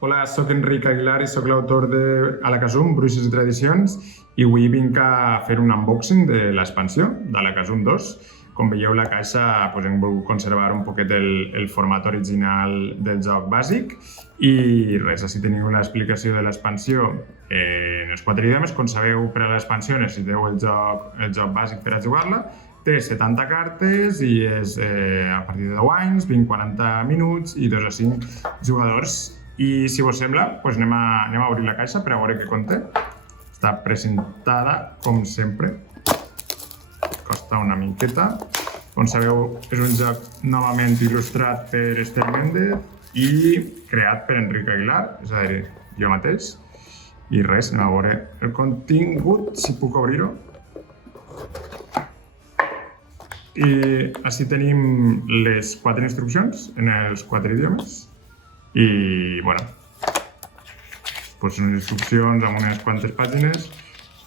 Hola, soc Enric Aguilar i sóc l'autor de A la Casum, Bruixes i Tradicions, i avui vinc a fer un unboxing de l'expansió d'A la Casum 2. Com veieu, la caixa hem volgut conservar un poquet el format original del joc bàsic i res, així teniu l'explicació de l'expansió en els 4 idiomes. Com sabeu, per a l'expansió necessiteu el joc bàsic per a jugar-la. Té 70 cartes i és a partir de 10 anys, 20-40 minuts i 2 a 5 jugadors. I si vos sembla, anem a obrir la caixa per a veure què conté. Està presentada, com sempre. Costa una miqueta. Com sabeu, és un joc novament il·lustrat per Esther Méndez i creat per Enric Aguilar, és a dir, jo mateix. I res, anem a veure el contingut, si puc obrir-ho. I així tenim les 4 instruccions en els 4 idiomes. I, bueno, són instruccions amb unes quantes pàgines,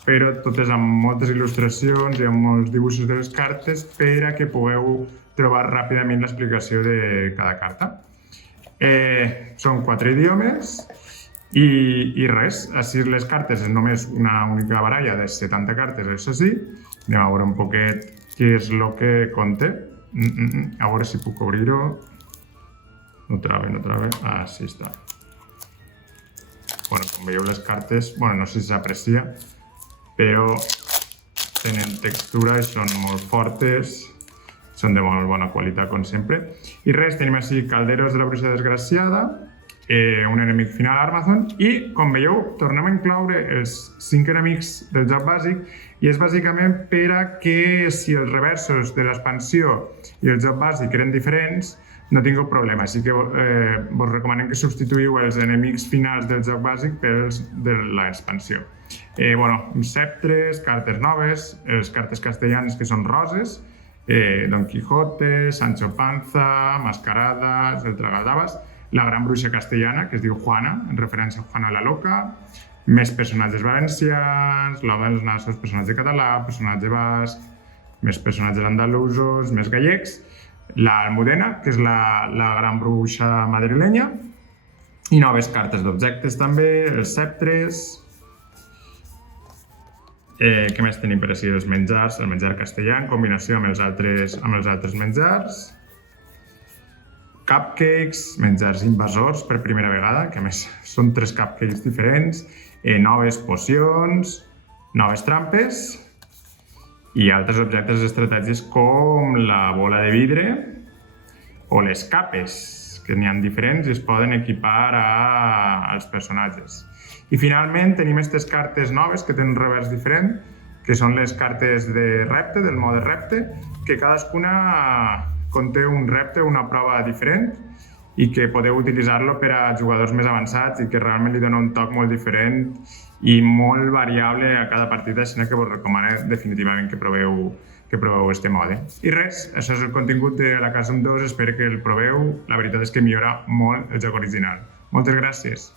però totes amb moltes il·lustracions i amb molts dibuixos de les cartes per a que pugueu trobar ràpidament l'explicació de cada carta. Són 4 idiomes i res, així les cartes és només una única baralla de 70 cartes, això sí. Anem a veure un poquet què és el que conté. A veure si puc obrir-ho. No trobe. Ah, sí està. Com veieu, les cartes, no sé si s'aprecia, però tenen textura i són molt fortes, són de molt bona qualitat, com sempre. I res, tenim així Calderos de la Bruixa Desgraciada, un enemic final Armazon, i, com veieu, tornem a incloure els 5 enemics del joc bàsic, i és bàsicament per a que si els reversos de l'expansió i el joc bàsic eren diferents, no tingueu problema, així que vos recomanem que substituïu els enemics finals del joc bàsic pels de l'expansió. Sceptres, cartes noves, les cartes castellanes que són roses, Don Quijote, Sancho Panza, Mascarada, el Tragaldabas, la gran bruixa castellana, que es diu Juana, en referència a Juana la Loca, més personatges valencians, l'home dels nassos, personatge català, personatge basc, més personatges andalusos, més gallecs, l'Almudena, que és la gran bruixa madrilenya, i noves cartes d'objectes també, els sceptres. Què més tenim per així? Els menjars, el menjar castellà en combinació amb els altres menjars. Cupcakes, menjars invasors per primera vegada, que a més són 3 cupcakes diferents, noves pocions, noves trampes, i altres objectes estratègics com la bola de vidre o les capes, que n'hi ha diferents i es poden equipar als personatges. I finalment tenim aquestes cartes noves que tenen un revers diferent, que són les cartes de repte, del mode repte, que cadascuna conté un repte, una prova diferent, i que podeu utilitzar-lo per a jugadors més avançats i que realment li dona un toc molt diferent i molt variable a cada partida, així que vos recomano definitivament que proveu aquest mode. I res, això és el contingut de La Casum 2, espero que el proveu, la veritat és que millora molt el joc original. Moltes gràcies!